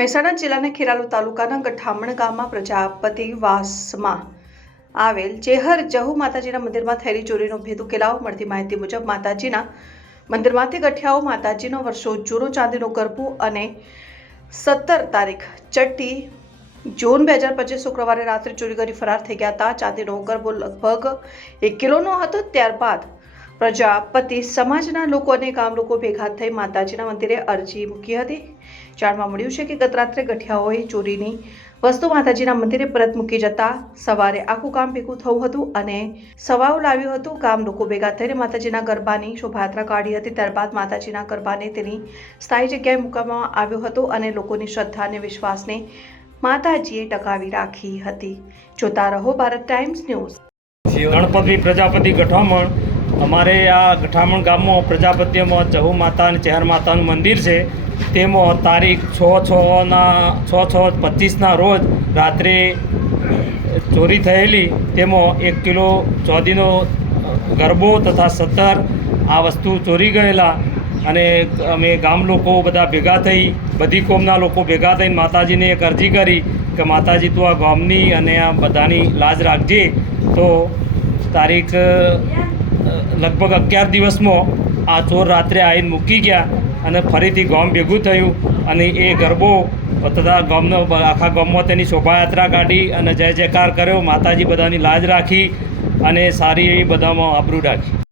મહેસાણા જિલ્લાના ખેરાલુ તાલુકાના ગઠામણ ગામમાં પ્રજાપતિવાસમાં આવેલ ચેહર જહુ માતાજીના મંદિરમાં થયેલી ચોરીનો ભેદ ઉકેલાવ. મળતી માહિતી મુજબ માતાજીના મંદિરમાંથી ગઠિયાઓ માતાજીનો વર્ષો જૂનો ચાંદીનો ગરબો અને 17 તારીખ ચટ્ટી જૂન 2025 શુક્રવારે રાત્રે ચોરી કરી ફરાર થઈ ગયા હતા. ચાંદીનો ગરબો લગભગ 1 કિલોનો હતો. ત્યારબાદ પ્રજાપતિ સમાજના લોકો અને ગામ લોકો ભેગા થઈ માતાજીના મંદિરે અરજી મૂકી હતી. જાણવા મળ્યું છે કે ગત રાત્રે ગઠિયાઓએ ચોરીની વસ્તુ માતાજીના મંદિરે પરત મૂકી જતા સવારે આખું ગામ ભેગું થયું હતું અને સવાઓ લાવ્યું હતું. ગામ લોકો ભેગા થઈને માતાજીના ગરબાની શોભાયાત્રા કાઢી હતી. ત્યારબાદ માતાજીના ગરબાને તેની સ્થાયી જગ્યાએ મૂકવામાં આવ્યો હતો અને લોકોની શ્રદ્ધા અને વિશ્વાસને માતાજીએ ટકાવી રાખી હતી. જોતા રહો ભારત ટાઈમ્સ ન્યૂઝ. ગણપતિ પ્રજાપતિ ગઠામણ. અમારે આ ગઠામણ ગામમાં પ્રજાપતિમાં જહુ માતા અને ચેહર માતાનું મંદિર છે. તેમાં તારીખ 6/6/25ના રોજ રાત્રે ચોરી થયેલી. તેમાં 1 કિલો ચાંદીનો ગરબો તથા 17 આ વસ્તુ ચોરી ગયેલા અને અમે ગામ લોકો બધા ભેગા થઈ, બધી કોમના લોકો ભેગા થઈને માતાજીને એક અરજી કરી કે માતાજી તું આ ગામની અને આ બધાની લાજ રાખજે. તો તારીખ લગભગ 11 દિવસમાં આ ચોર રાત્રે આવીને મૂકી ગયા અને ફરીથી ગામ ભેગું થયું અને એ ગરબો તથા ગામનો આખા ગામમાં તેની શોભાયાત્રા કાઢી અને જય જયકાર કર્યો. માતાજી બધાની લાજ રાખી અને સારી એવી બધામાં આબરૂ રાખી.